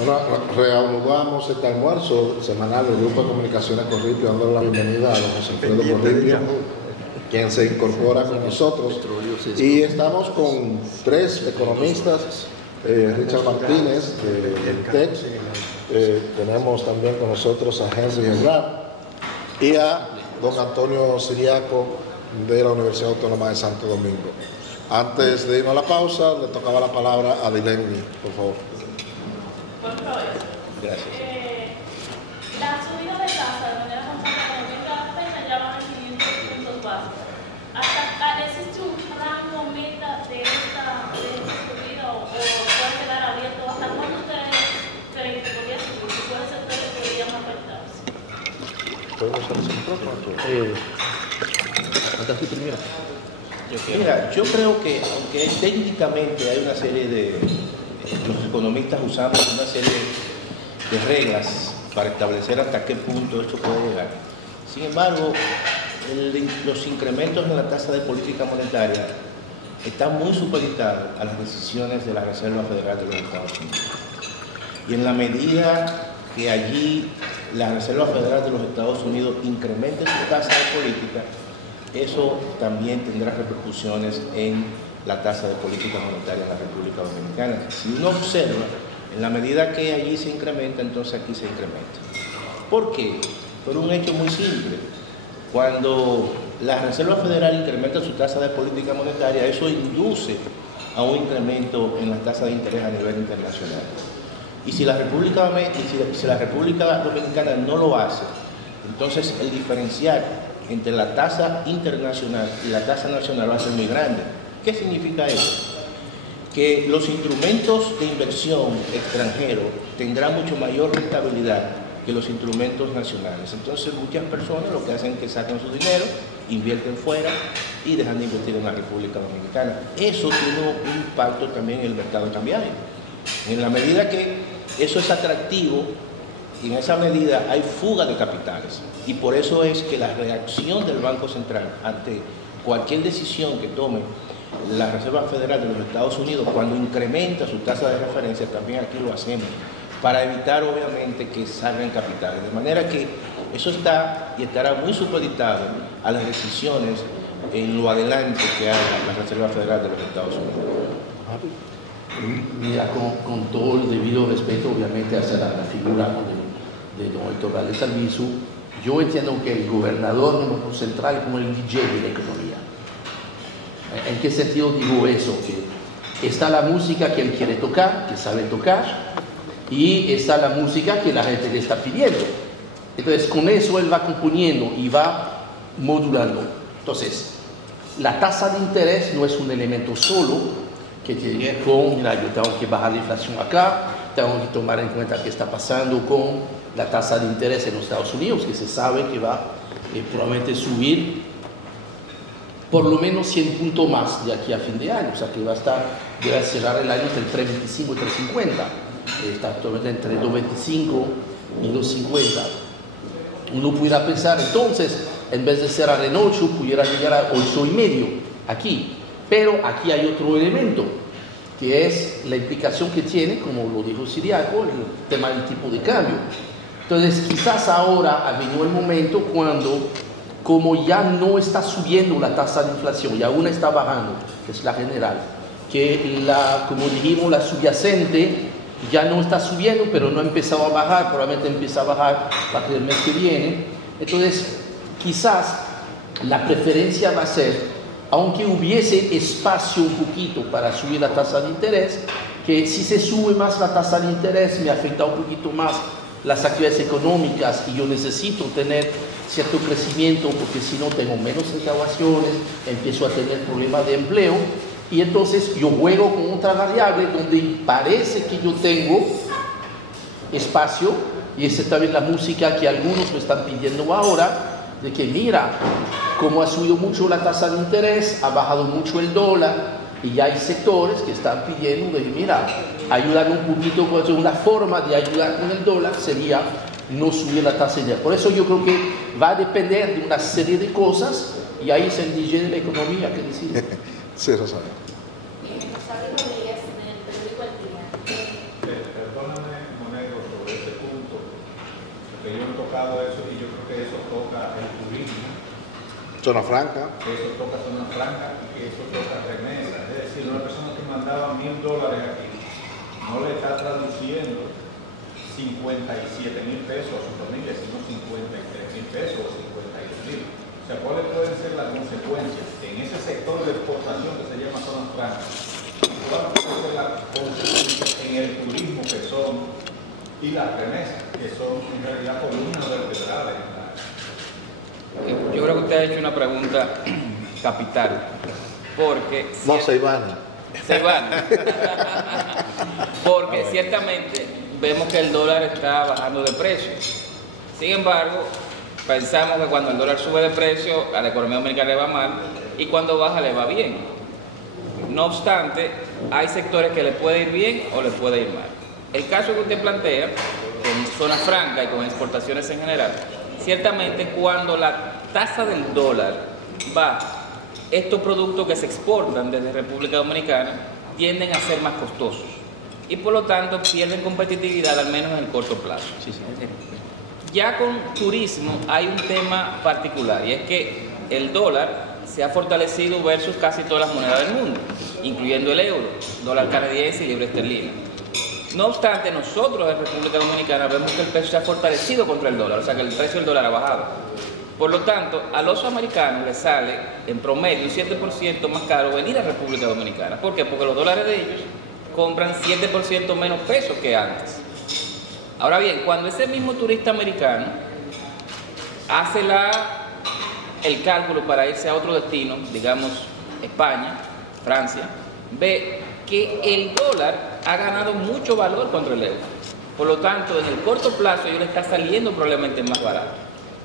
Bueno, reanudamos este almuerzo semanal del Grupo de Comunicaciones Corripio, dándole la bienvenida a don José Alfredo Corripio, quien se incorpora con nosotros. Y estamos con tres economistas, Richard Martínez, del TEC, tenemos también con nosotros a Henry Ebrard y a don Antonio Siriaco de la Universidad Autónoma de Santo Domingo. Antes de irnos a la pausa, le tocaba la palabra a Dilenny, por favor. Por favor. Gracias. La subida de tasa de manera constante, como bien cada pena, ya van a 500 puntos básicos. ¿Existe un rango meta de esta subida o puede quedar abierto? ¿Hasta cuándo ustedes creen que podría subir? ¿Y cuáles sectores podrían afectarse? ¿Podemos hacer ese micrófono? Mira, yo creo que aunque técnicamente hay una serie de, los economistas usamos una serie de reglas para establecer hasta qué punto esto puede llegar. Sin embargo, los incrementos en la tasa de política monetaria están muy supeditados a las decisiones de la Reserva Federal de los Estados Unidos. Y en la medida que allí la Reserva Federal de los Estados Unidos incremente su tasa de política, eso también tendrá repercusiones en la tasa de política monetaria en la República Dominicana. Si uno observa, en la medida que allí se incrementa, entonces aquí se incrementa. ¿Por qué? Por un hecho muy simple. Cuando la Reserva Federal incrementa su tasa de política monetaria, eso induce a un incremento en la tasa de interés a nivel internacional. Y si la República Dominicana no lo hace, entonces el diferencial entre la tasa internacional y la tasa nacional va a ser muy grande. ¿Qué significa eso? Que los instrumentos de inversión extranjeros tendrán mucho mayor rentabilidad que los instrumentos nacionales. Entonces muchas personas lo que hacen es que sacan su dinero, invierten fuera y dejan de invertir en la República Dominicana. Eso tiene un impacto también en el mercado cambiario. En la medida que eso es atractivo, y en esa medida hay fuga de capitales. Y por eso es que la reacción del Banco Central ante cualquier decisión que tome la Reserva Federal de los Estados Unidos cuando incrementa su tasa de referencia, también aquí lo hacemos, para evitar obviamente que salgan capitales. De manera que eso está y estará muy supeditado a las decisiones en lo adelante que haga la Reserva Federal de los Estados Unidos. Mira, con todo el debido respeto, obviamente, hacia la figura de don Héctor Valdés Albizu, yo entiendo que el gobernador no es central como el DJ de la economía. ¿En qué sentido digo eso? Que está la música que él quiere tocar, que sabe tocar, y está la música que la gente le está pidiendo. Entonces, con eso él va componiendo y va modulando. Entonces, la tasa de interés no es un elemento solo que tiene que ver con, mira, yo tengo que bajar la inflación acá, tengo que tomar en cuenta qué está pasando con la tasa de interés en los Estados Unidos, que se sabe que va probablemente subir por lo menos 100 puntos más de aquí a fin de año, o sea que va a estar, debe cerrar el año entre 3.25 y 3.50, está actualmente entre 2.25 y 2.50. Uno pudiera pensar entonces, en vez de cerrar en 8, pudiera llegar a 8.5 aquí, pero aquí hay otro elemento, que es la implicación que tiene, como lo dijo Siriaco, el tema del tipo de cambio. Entonces, quizás ahora ha venido el momento cuando, como ya no está subiendo la tasa de inflación, y aún está bajando, que es la general, que como dijimos, la subyacente ya no está subiendo, pero no ha empezado a bajar, probablemente empieza a bajar a partir del mes que viene. Entonces, quizás la preferencia va a ser, aunque hubiese espacio un poquito para subir la tasa de interés, que si se sube más la tasa de interés me afecta un poquito más las actividades económicas y yo necesito tener cierto crecimiento porque si no tengo menos recaudaciones, empiezo a tener problemas de empleo y entonces yo juego con otra variable donde parece que yo tengo espacio y esa es también la música que algunos me están pidiendo ahora, de que mira, como ha subido mucho la tasa de interés, ha bajado mucho el dólar y ya hay sectores que están pidiendo de mira, ayudar un poquito, una forma de ayudar con el dólar sería no subir la tasa de interés. Por eso yo creo que va a depender de una serie de cosas y ahí es el DJ de la economía que decide. Sí, Perdóname, Moneda. tocado eso y yo creo que eso toca el turismo. Zona franca. Eso toca zona franca y que eso toca remesas. Es decir, una persona que mandaba $1,000 aquí no le está traduciendo 57.000 pesos a su familia, sino 53.000 pesos o 52.000. O sea, ¿cuáles pueden ser las consecuencias en ese sector de exportación que se llama zona franca? ¿Cuáles pueden ser las consecuencias en el turismo que son y las remesas, que son en realidad columnas vertebrales? Yo creo que usted ha hecho una pregunta capital, porque... No, Seivana. Porque ciertamente vemos que el dólar está bajando de precio. Sin embargo, pensamos que cuando el dólar sube de precio, a la economía dominicana le va mal, y cuando baja le va bien. No obstante, hay sectores que le puede ir bien o le puede ir mal. El caso que usted plantea, con zona franca y con exportaciones en general, ciertamente cuando la tasa del dólar baja, estos productos que se exportan desde República Dominicana tienden a ser más costosos y por lo tanto pierden competitividad, al menos en el corto plazo. Ya con turismo hay un tema particular, y es que el dólar se ha fortalecido versus casi todas las monedas del mundo, incluyendo el euro, dólar canadiense y libra esterlina. No obstante, nosotros en República Dominicana vemos que el peso se ha fortalecido contra el dólar, o sea que el precio del dólar ha bajado. Por lo tanto, a los americanos les sale en promedio un 7% más caro venir a República Dominicana. ¿Por qué? Porque los dólares de ellos compran 7% menos pesos que antes. Ahora bien, cuando ese mismo turista americano hace el cálculo para irse a otro destino, digamos España, Francia, ve que el dólar ha ganado mucho valor contra el euro. Por lo tanto, en el corto plazo ellos le está saliendo probablemente más barato.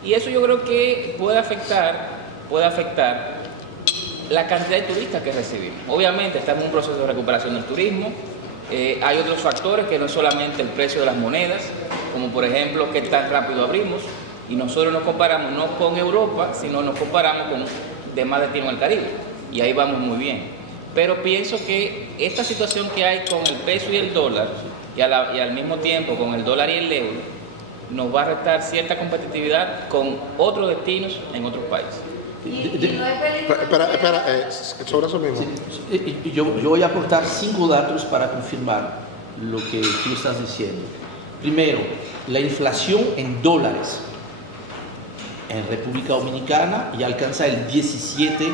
Y eso yo creo que puede afectar la cantidad de turistas que recibimos. Obviamente estamos en un proceso de recuperación del turismo. Hay otros factores que no es solamente el precio de las monedas, como por ejemplo qué tan rápido abrimos, y nosotros nos comparamos no con Europa, sino nos comparamos con demás destinos en el Caribe, y ahí vamos muy bien. Pero pienso que esta situación que hay con el peso y el dólar, y al mismo tiempo con el dólar y el euro, nos va a restar cierta competitividad con otros destinos en otros países. Espera, sobre eso mismo. Yo voy a aportar 5 datos para confirmar lo que tú estás diciendo. Primero, la inflación en dólares en República Dominicana ya alcanza el 17%,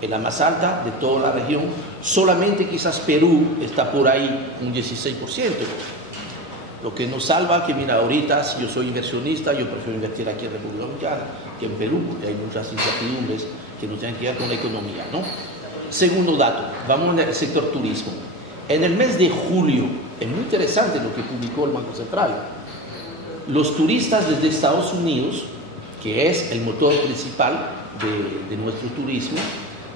es la más alta de toda la región. Solamente quizás Perú está por ahí un 16%. Lo que nos salva que, mira, ahorita si yo soy inversionista, yo prefiero invertir aquí en República Dominicana que en Perú, porque hay muchas incertidumbres que no tienen que ver con la economía, ¿no? Segundo dato, vamos al sector turismo. En el mes de julio, es muy interesante lo que publicó el Banco Central. Los turistas desde Estados Unidos, que es el motor principal de nuestro turismo,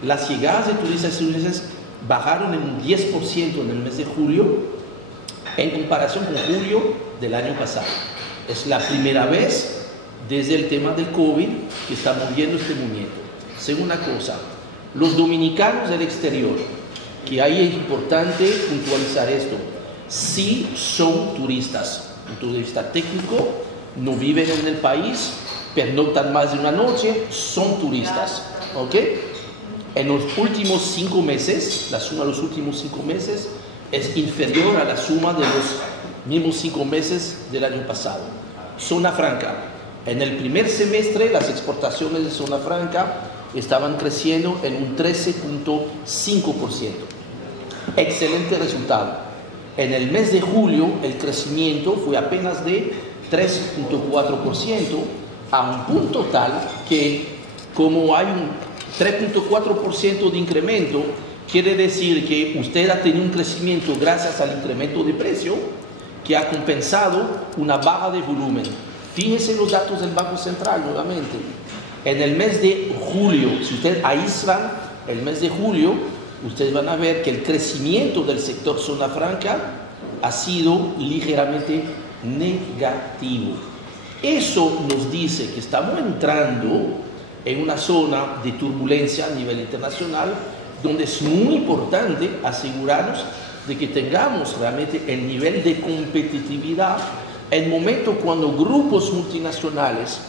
las llegadas de turistas estadounidenses bajaron en un 10% en el mes de julio, en comparación con julio del año pasado. Es la primera vez desde el tema del COVID que estamos viendo este movimiento. Segunda cosa, los dominicanos del exterior, que ahí es importante puntualizar esto, sí son turistas, un turista técnico, no viven en el país, pernoctan más de una noche, son turistas, ¿ok? En los últimos 5 meses, la suma de los últimos 5 meses, es inferior a la suma de los mismos 5 meses del año pasado. Zona franca. En el primer semestre, las exportaciones de zona franca estaban creciendo en un 13.5%. Excelente resultado. En el mes de julio, el crecimiento fue apenas de 3.4%, a un punto tal que, como hay un 3.4% de incremento, quiere decir que usted ha tenido un crecimiento gracias al incremento de precio que ha compensado una baja de volumen. Fíjese los datos del Banco Central nuevamente. En el mes de julio, si ustedes aíslan el mes de julio, ustedes van a ver que el crecimiento del sector zona franca ha sido ligeramente negativo. Eso nos dice que estamos entrando en una zona de turbulencia a nivel internacional, donde es muy importante asegurarnos de que tengamos realmente el nivel de competitividad el momento cuando grupos multinacionales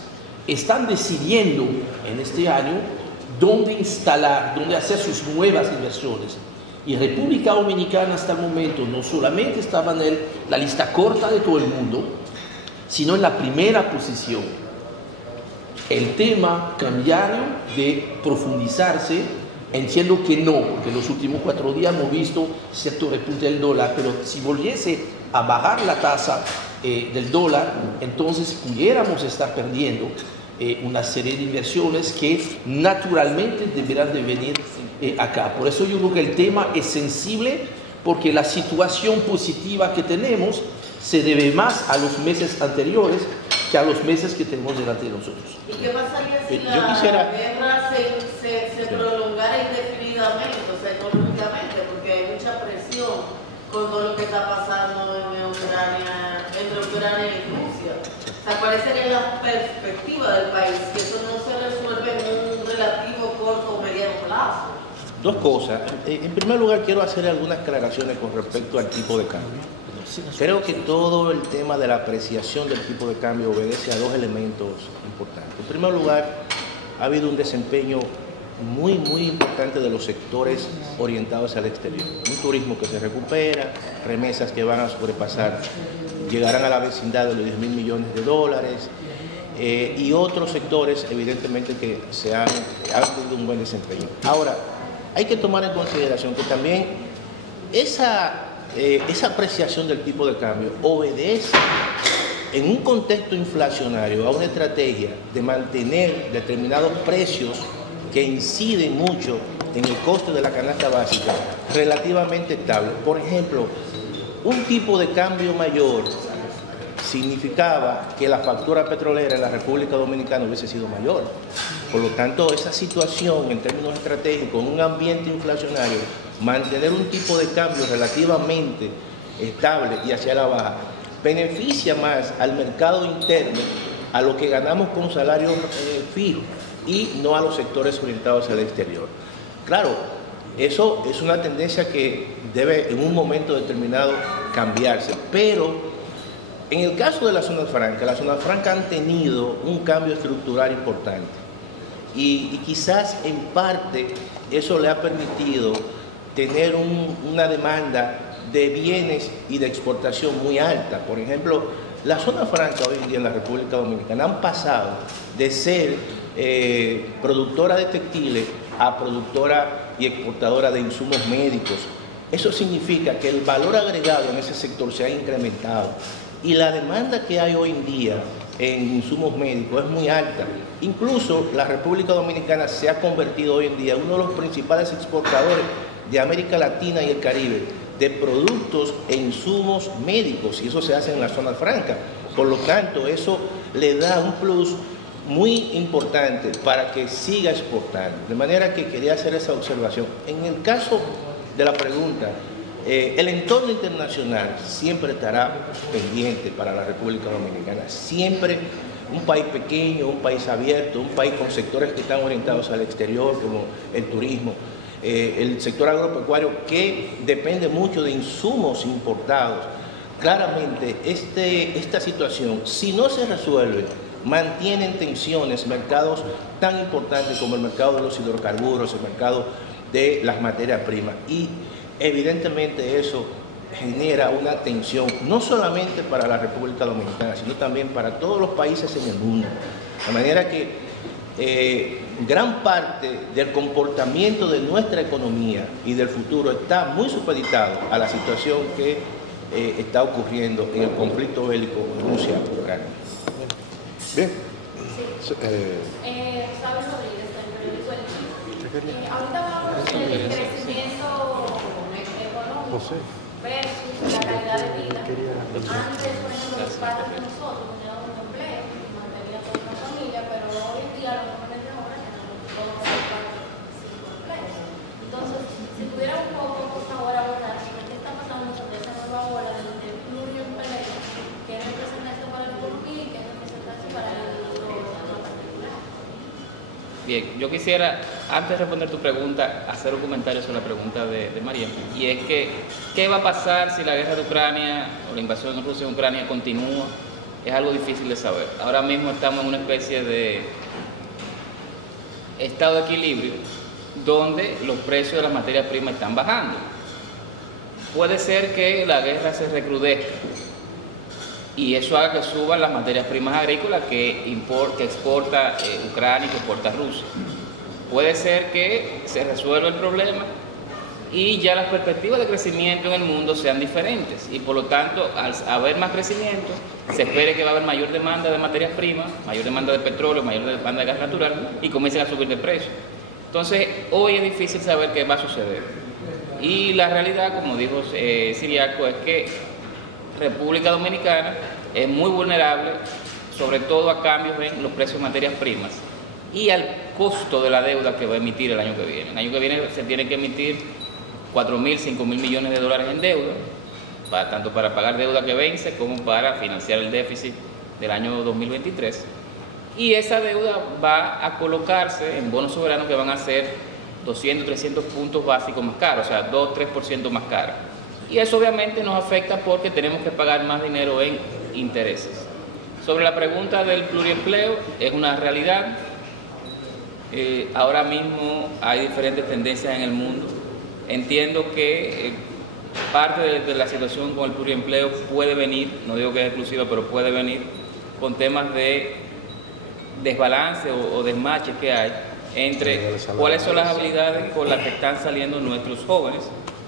están decidiendo en este año dónde instalar, dónde hacer sus nuevas inversiones. Y República Dominicana hasta el momento no solamente estaba en la lista corta de todo el mundo, sino en la primera posición. El tema cambiario de profundizarse, entiendo que no, porque en los últimos 4 días hemos visto cierto repunte del dólar, pero si volviese a bajar la tasa del dólar, entonces pudiéramos estar perdiendo una serie de inversiones que naturalmente deberán de venir acá. Por eso yo creo que el tema es sensible, porque la situación positiva que tenemos se debe más a los meses anteriores que a los meses que tenemos delante de nosotros. ¿Y qué pasaría si la guerra se prolongara indefinidamente, o sea, económicamente? Porque hay mucha presión con todo lo que está pasando entre Ucrania y Rusia. O sea, ¿cuál sería la perspectiva del país si eso no se resuelve en un relativo corto o mediano plazo? Dos cosas. En primer lugar, quiero hacer algunas aclaraciones con respecto al tipo de cambio. Creo que todo el tema de la apreciación del tipo de cambio obedece a 2 elementos importantes. En primer lugar, ha habido un desempeño muy importante de los sectores orientados al exterior. Un turismo que se recupera, remesas que van a sobrepasar, llegarán a la vecindad de los $10.000 millones, y otros sectores, evidentemente, que han tenido un buen desempeño. Ahora, hay que tomar en consideración que también esa apreciación del tipo de cambio obedece en un contexto inflacionario a una estrategia de mantener determinados precios que inciden mucho en el costo de la canasta básica relativamente estable. Por ejemplo, un tipo de cambio mayor significaba que la factura petrolera en la República Dominicana hubiese sido mayor. Por lo tanto, esa situación en términos estratégicos, en un ambiente inflacionario, mantener un tipo de cambio relativamente estable y hacia la baja, beneficia más al mercado interno, a lo que ganamos con salarios fijos y no a los sectores orientados al exterior. Claro, eso es una tendencia que debe en un momento determinado cambiarse, pero en el caso de la zona franca han tenido un cambio estructural importante y quizás en parte eso le ha permitido tener una demanda de bienes y de exportación muy alta. Por ejemplo, la zona franca hoy en día en la República Dominicana han pasado de ser productora de textiles a productora y exportadora de insumos médicos. Eso significa que el valor agregado en ese sector se ha incrementado y la demanda que hay hoy en día en insumos médicos es muy alta. Incluso la República Dominicana se ha convertido hoy en día en uno de los principales exportadores de América Latina y el Caribe de productos e insumos médicos, y eso se hace en la zona franca. Por lo tanto, eso le da un plus muy importante para que siga exportando. De manera que quería hacer esa observación. En el caso de la pregunta, el entorno internacional siempre estará pendiente para la República Dominicana. Siempre un país pequeño, un país abierto, un país con sectores que están orientados al exterior, como el turismo, el sector agropecuario, que depende mucho de insumos importados. Claramente, esta situación, si no se resuelve, mantiene en tensiones mercados tan importantes como el mercado de los hidrocarburos, el mercado de las materias primas. Y evidentemente eso genera una tensión, no solamente para la República Dominicana, sino también para todos los países en el mundo. De manera que gran parte del comportamiento de nuestra economía y del futuro está muy supeditado a la situación que está ocurriendo en el conflicto bélico Rusia-Ucrania. Bien. Sí. Rosario Rodríguez, del periódico El Equipo. Ahorita hablamos del crecimiento económico versus la calidad de vida. Antes, por ejemplo, los padres de nosotros tenían un empleo y mantenían toda una familia, pero hoy en día los jóvenes de ahora todos los padres sin empleos. Entonces, si pudiera un poco, por favor, abordar qué está pasando sobre esa nueva ola del pluriempleo, qué representa esto para la economía y qué representa esto para el particular. Bien, yo quisiera, antes de responder tu pregunta, hacer un comentario sobre la pregunta de María. Y es que, ¿qué va a pasar si la guerra de Ucrania o la invasión de Rusia en Ucrania continúa es algo difícil de saber. Ahora mismo estamos en una especie de estado de equilibrio donde los precios de las materias primas están bajando. Puede ser que la guerra se recrudezca y eso haga que suban las materias primas agrícolas que exporta Ucrania y que exporta Rusia. Puede ser que se resuelva el problema y ya las perspectivas de crecimiento en el mundo sean diferentes y por lo tanto, al haber más crecimiento, se espere que va a haber mayor demanda de materias primas, mayor demanda de petróleo, mayor demanda de gas natural y comiencen a subir de precio. Entonces, hoy es difícil saber qué va a suceder. Y la realidad, como dijo Ciriaco, es que República Dominicana es muy vulnerable, sobre todo a cambios en los precios de materias primas y al costo de la deuda que va a emitir el año que viene. El año que viene se tiene que emitir 4.000, 5.000 millones de dólares en deuda, tanto para pagar deuda que vence como para financiar el déficit del año 2023. Y esa deuda va a colocarse en bonos soberanos que van a ser 200, 300 puntos básicos más caros, o sea, 2-3% más caros. Y eso obviamente nos afecta porque tenemos que pagar más dinero en intereses. Sobre la pregunta del pluriempleo, es una realidad. Ahora mismo hay diferentes tendencias en el mundo. Entiendo que parte de la situación con el pluriempleo puede venir, no digo que es exclusiva, pero puede venir con temas de desbalance o desmaches que hay entre cuáles son las habilidades con las que están saliendo nuestros jóvenes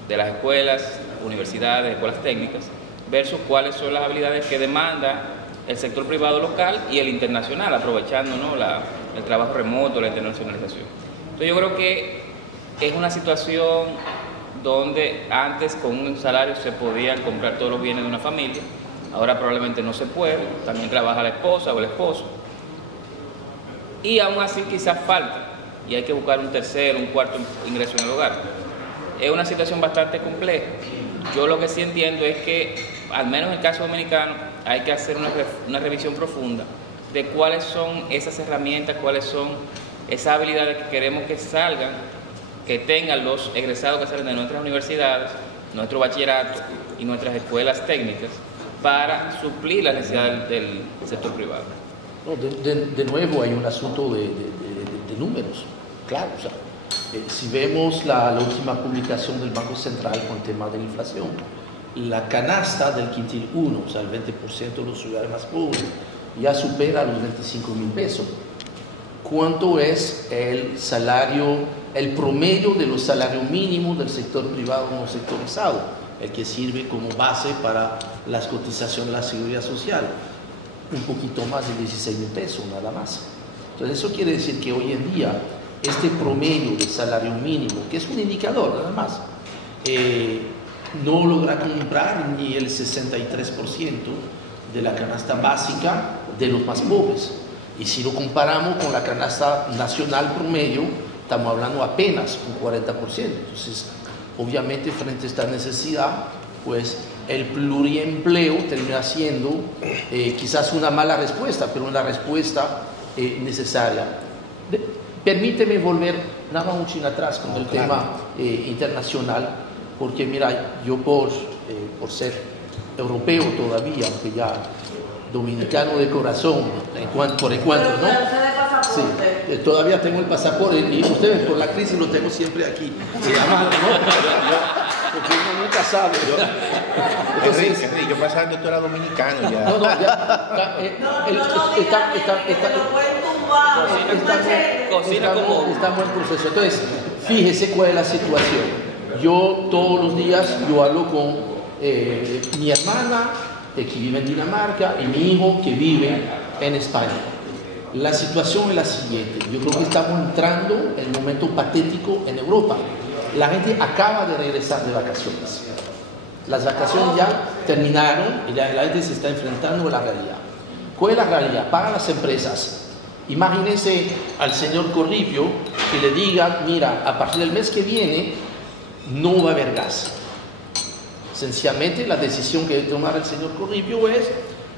de las escuelas, universidades, escuelas técnicas, versus cuáles son las habilidades que demanda el sector privado local y el internacional, aprovechando, ¿no?, el trabajo remoto, la internacionalización. Entonces yo creo que es una situación donde antes con un salario se podían comprar todos los bienes de una familia, ahora probablemente no se puede, también trabaja la esposa o el esposo, y aún así quizás falta, y hay que buscar un tercer, un cuarto ingreso en el hogar. Es una situación bastante compleja. Yo lo que sí entiendo es que, al menos en el caso dominicano, hay que hacer una revisión profunda de cuáles son esas herramientas, cuáles son esas habilidades que queremos que salgan, que tengan los egresados que salen de nuestras universidades, nuestro bachillerato y nuestras escuelas técnicas para suplir las necesidades del sector privado. No, de nuevo hay un asunto de números, claro. O sea, si vemos la última publicación del Banco Central con el tema de la inflación, la canasta del quintil 1, o sea, el 20% de los ciudadanos más pobres, ya supera los 25.000 pesos. ¿Cuánto es el salario, el promedio de los salarios mínimos del sector privado no sectorizado, el que sirve como base para las cotizaciones de la seguridad social? Un poquito más de 16.000 pesos, nada más. Entonces eso quiere decir que hoy en día este promedio de salario mínimo, que es un indicador nada más, no logra comprar ni el 63% de la canasta básica de los más pobres. Y si lo comparamos con la canasta nacional promedio, estamos hablando apenas un 40%. Entonces, obviamente, frente a esta necesidad, pues el pluriempleo termina siendo quizás una mala respuesta, pero una respuesta necesaria. Permíteme volver nada más un chin atrás con el tema internacional, porque mira, yo por ser europeo todavía, aunque ya dominicano de corazón, por encuentro, ¿no? Sí, todavía tengo el pasaporte y ustedes por la crisis lo tengo siempre aquí. A mano, ¿no? Porque uno nunca sabe. Entonces, yo pensaba que tú eras dominicano ya. No, ya. Estamos en proceso. Entonces, fíjese cuál es la situación. Yo todos los días hablo con mi hermana que vive en Dinamarca y mi hijo que vive en España. La situación es la siguiente. Yo creo que estamos entrando en un momento patético en Europa. La gente acaba de regresar de vacaciones. Las vacaciones ya terminaron y la gente se está enfrentando a la realidad. ¿Cuál es la realidad? Para las empresas. Imagínense al señor Corripio que le diga, mira, a partir del mes que viene no va a haber gas. Sencillamente la decisión que debe tomar el señor Corripio es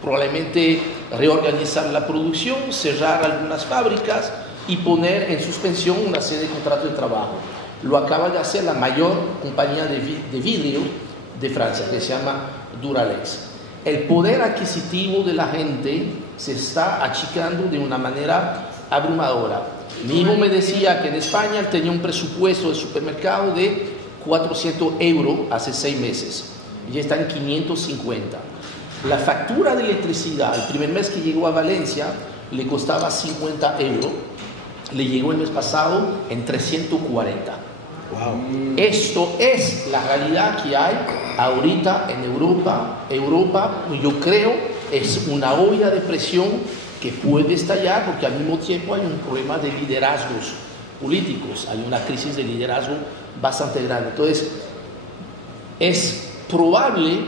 probablemente reorganizar la producción, cerrar algunas fábricas y poner en suspensión una serie de contratos de trabajo. Lo acaba de hacer la mayor compañía de vidrio de Francia, que se llama Duralex. el poder adquisitivo de la gente se está achicando de una manera abrumadora. Mi hijo me decía que en España él tenía un presupuesto de supermercado de 400 euros hace 6 meses y ya está en 550. La factura de electricidad, el primer mes que llegó a Valencia, le costaba 50 euros, le llegó el mes pasado en 340. Wow. Esto es la realidad que hay ahorita en Europa. Europa, yo creo, es una olla de presión que puede estallar porque al mismo tiempo hay un problema de liderazgos políticos, hay una crisis de liderazgo bastante grande. Entonces, es probable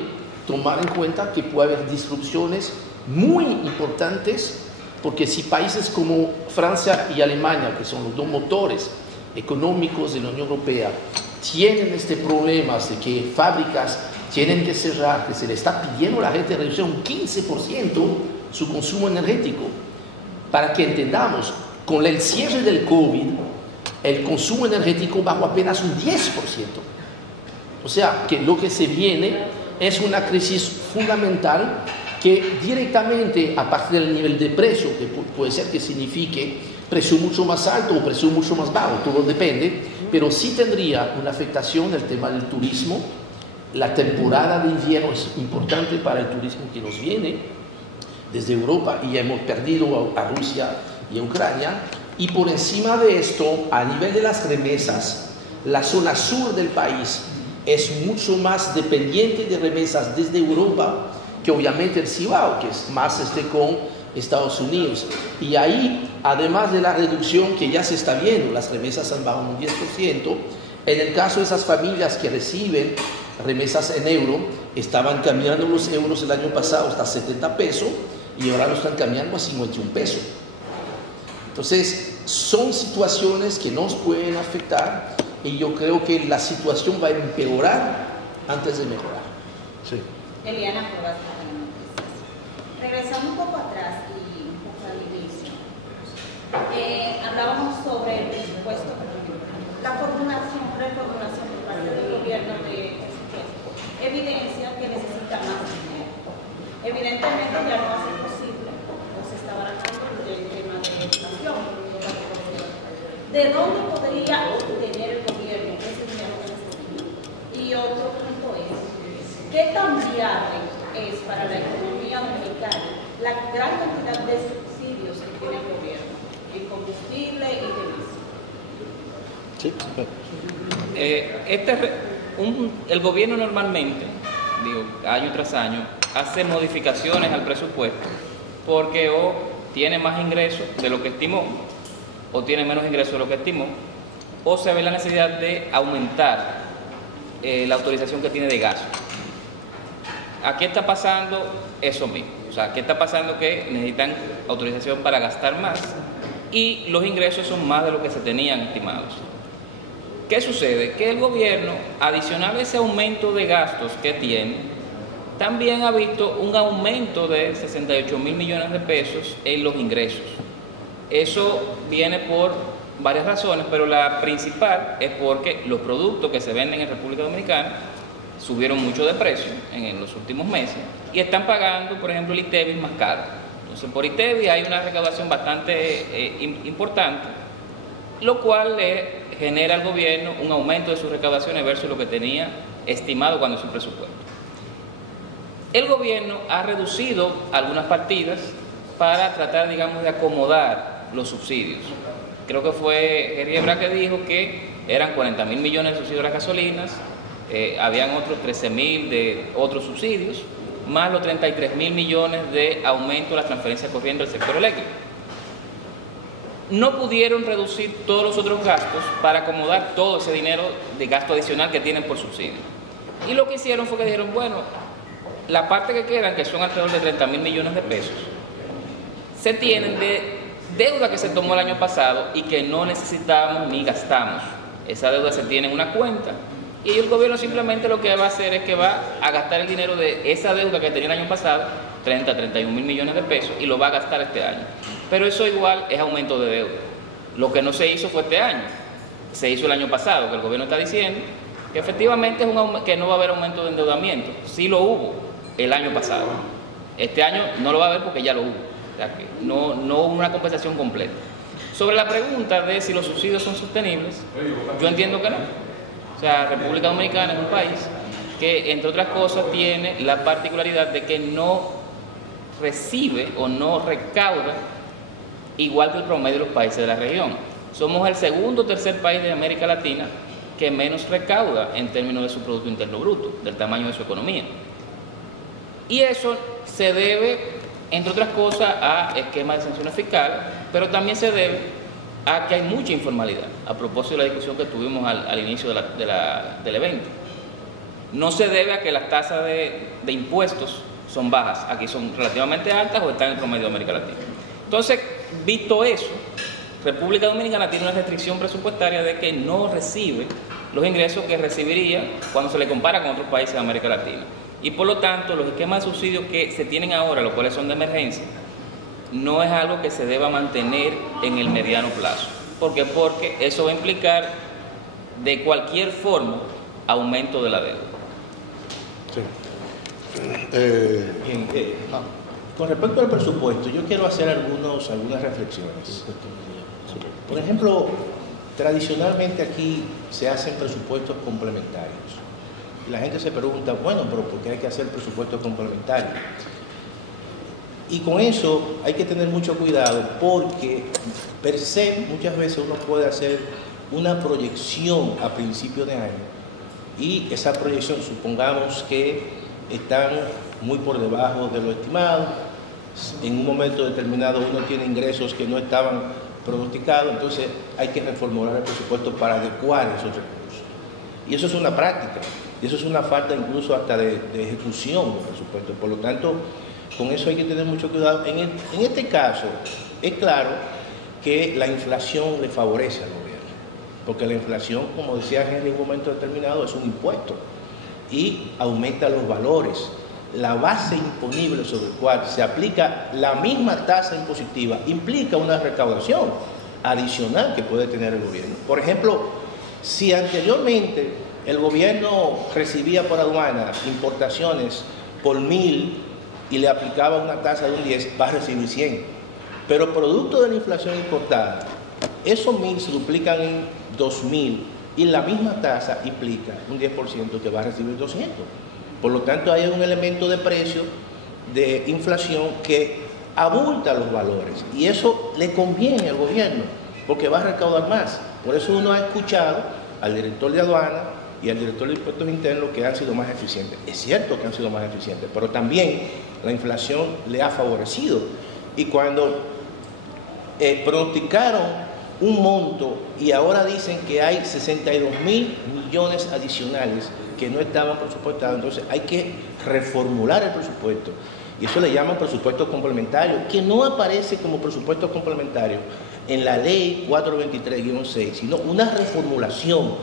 tomar en cuenta que puede haber disrupciones muy importantes, porque si países como Francia y Alemania, que son los dos motores económicos de la Unión Europea, tienen este problema de que fábricas tienen que cerrar, que se le está pidiendo a la gente reducir un 15% su consumo energético. Para que entendamos, con el cierre del COVID, el consumo energético bajó apenas un 10%. O sea, que lo que se viene es una crisis fundamental que directamente, a partir del nivel de precio, que puede ser que signifique precio mucho más alto o precio mucho más bajo, todo depende, pero sí tendría una afectación el tema del turismo. La temporada de invierno es importante para el turismo que nos viene desde Europa y ya hemos perdido a Rusia y a Ucrania. Y por encima de esto, a nivel de las remesas, la zona sur del país es mucho más dependiente de remesas desde Europa que obviamente el Cibao, que es más con Estados Unidos. Y ahí, además de la reducción que ya se está viendo, las remesas han bajado un 10%, en el caso de esas familias que reciben remesas en euro, estaban cambiando los euros el año pasado hasta 70 pesos y ahora lo están cambiando a 51 pesos. Entonces, son situaciones que nos pueden afectar y yo creo que la situación va a empeorar antes de mejorar. Sí. Eliana Cuevas, regresando un poco atrás y un poco al inicio, hablábamos sobre el presupuesto, la reformulación por parte del gobierno de presupuesto evidencia que necesita más dinero. Evidentemente ya no va a ser posible, no se está barajando el tema de educación. ¿De dónde podría obtener el gobierno ese dinero que necesita? Y otro punto es, ¿qué tan viable es para la economía dominicana la gran cantidad de subsidios que tiene el gobierno en combustible y demás? Sí, el gobierno normalmente, año tras año, hace modificaciones al presupuesto porque o tiene más ingresos de lo que estimó, o tiene menos ingresos de lo que estimó, o se ve la necesidad de aumentar la autorización que tiene de gasto. Aquí está pasando eso mismo, o sea, aquí está pasando que necesitan autorización para gastar más y los ingresos son más de lo que se tenían estimados. ¿Qué sucede? Que el gobierno, adicional a ese aumento de gastos que tiene, también ha visto un aumento de 68.000 millones de pesos en los ingresos. Eso viene por varias razones, pero la principal es porque los productos que se venden en República Dominicana subieron mucho de precio en los últimos meses y están pagando, por ejemplo, el ITEVI más caro. Entonces, por ITEVI hay una recaudación bastante importante, lo cual le genera al gobierno un aumento de sus recaudaciones versus lo que tenía estimado cuando hizo el presupuesto. El gobierno ha reducido algunas partidas para tratar, digamos, de acomodar los subsidios. Creo que fue Jerry Ebra que dijo que eran 40.000 millones de subsidios a las gasolinas, habían otros 13.000 de otros subsidios, más los 33.000 millones de aumento de la transferencia corriente del sector eléctrico. No pudieron reducir todos los otros gastos para acomodar todo ese dinero de gasto adicional que tienen por subsidio. Y lo que hicieron fue que dijeron, bueno, la parte que quedan, que son alrededor de 30.000 millones de pesos, se tienen de deuda que se tomó el año pasado y que no necesitábamos ni gastamos. Esa deuda se tiene en una cuenta y el gobierno simplemente lo que va a hacer es que va a gastar el dinero de esa deuda que tenía el año pasado, 31.000 millones de pesos, y lo va a gastar este año. Pero eso igual es aumento de deuda. Lo que no se hizo fue este año, se hizo el año pasado, que el gobierno está diciendo que efectivamente que no va a haber aumento de endeudamiento. Sí lo hubo, el año pasado. Este año no lo va a ver porque ya lo hubo. O sea que no hubo una compensación completa. Sobre la pregunta de si los subsidios son sostenibles, yo entiendo que no. O sea, República Dominicana es un país que, entre otras cosas, tiene la particularidad de que no recibe o no recauda igual que el promedio de los países de la región. Somos el segundo o tercer país de América Latina que menos recauda en términos de su Producto Interno Bruto, del tamaño de su economía. Y eso se debe, entre otras cosas, a esquemas de sanciones fiscales, pero también se debe a que hay mucha informalidad, a propósito de la discusión que tuvimos al inicio del evento. No se debe a que las tasas de impuestos son bajas, aquí son relativamente altas o están en el promedio de América Latina. Entonces, visto eso, República Dominicana tiene una restricción presupuestaria de que no recibe los ingresos que recibiría cuando se le compara con otros países de América Latina. Y por lo tanto, los esquemas de subsidios que se tienen ahora, los cuales son de emergencia, no es algo que se deba mantener en el mediano plazo. ¿Por qué? Porque eso va a implicar de cualquier forma aumento de la deuda. Sí. Bien, con respecto al presupuesto, yo quiero hacer algunas reflexiones. Por ejemplo, tradicionalmente aquí se hacen presupuestos complementarios. Y la gente se pregunta, bueno, pero ¿por qué hay que hacer presupuestos complementarios? Y con eso hay que tener mucho cuidado porque per se muchas veces uno puede hacer una proyección a principio de año y esa proyección supongamos que están muy por debajo de lo estimado, en un momento determinado uno tiene ingresos que no estaban pronosticados, entonces hay que reformular el presupuesto para adecuar esos recursos. Y eso es una práctica, y eso es una falta incluso hasta de ejecución del presupuesto. Por lo tanto, con eso hay que tener mucho cuidado. En este caso, es claro que la inflación le favorece al gobierno, porque la inflación, como decía Henry en un momento determinado, es un impuesto y aumenta los valores. La base imponible sobre el cual se aplica la misma tasa impositiva implica una recaudación adicional que puede tener el gobierno. Por ejemplo, si anteriormente el gobierno recibía por aduana importaciones por 1.000 y le aplicaba una tasa de un 10, va a recibir 100. Pero producto de la inflación importada, esos 1.000 se duplican en 2.000 y la misma tasa implica un 10% que va a recibir 200. Por lo tanto, hay un elemento de precio, de inflación, que abulta los valores. Y eso le conviene al gobierno, porque va a recaudar más. Por eso uno ha escuchado al director de aduana y al director de impuestos internos que han sido más eficientes. Es cierto que han sido más eficientes, pero también la inflación le ha favorecido. Y cuando pronosticaron un monto y ahora dicen que hay 62.000 millones adicionales que no estaban presupuestados, entonces hay que reformular el presupuesto. Y eso le llaman presupuesto complementario, que no aparece como presupuesto complementario en la ley 423-6, sino una reformulación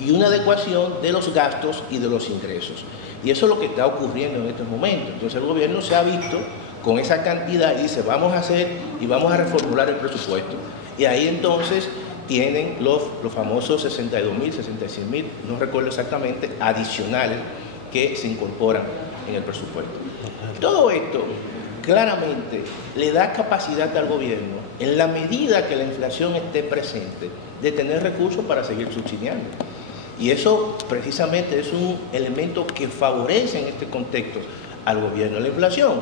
y una adecuación de los gastos y de los ingresos. Y eso es lo que está ocurriendo en estos momentos. Entonces el gobierno se ha visto con esa cantidad y dice, vamos a hacer y vamos a reformular el presupuesto. Y ahí entonces tienen los famosos 62.000, 66.000, no recuerdo exactamente, adicionales que se incorporan en el presupuesto. Todo esto claramente le da capacidad al gobierno, en la medida que la inflación esté presente, de tener recursos para seguir subsidiando. Y eso precisamente es un elemento que favorece en este contexto al gobierno. La inflación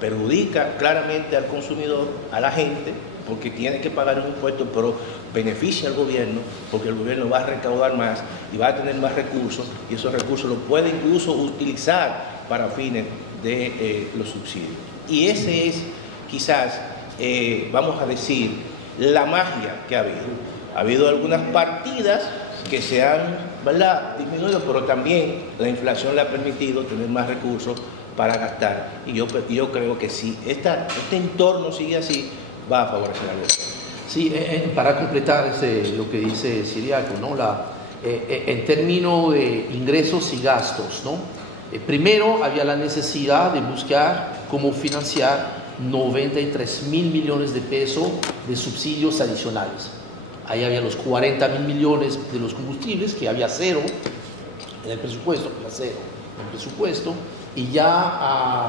perjudica claramente al consumidor, a la gente, porque tiene que pagar un impuesto, pero beneficia al gobierno, porque el gobierno va a recaudar más y va a tener más recursos, y esos recursos los puede incluso utilizar para fines de los subsidios. Y ese es quizás, vamos a decir, la magia que ha habido. Ha habido algunas partidas que se han, ¿verdad?, disminuido, pero también la inflación le ha permitido tener más recursos para gastar. Y yo creo que si este entorno sigue así, va a favorecer al gobierno. Sí, para completar lo que dice Ciriaco, ¿no? En términos de ingresos y gastos, ¿no? Primero había la necesidad de buscar cómo financiar 93.000 millones de pesos de subsidios adicionales. Ahí había los 40.000 millones de los combustibles, que había cero en el presupuesto, y ya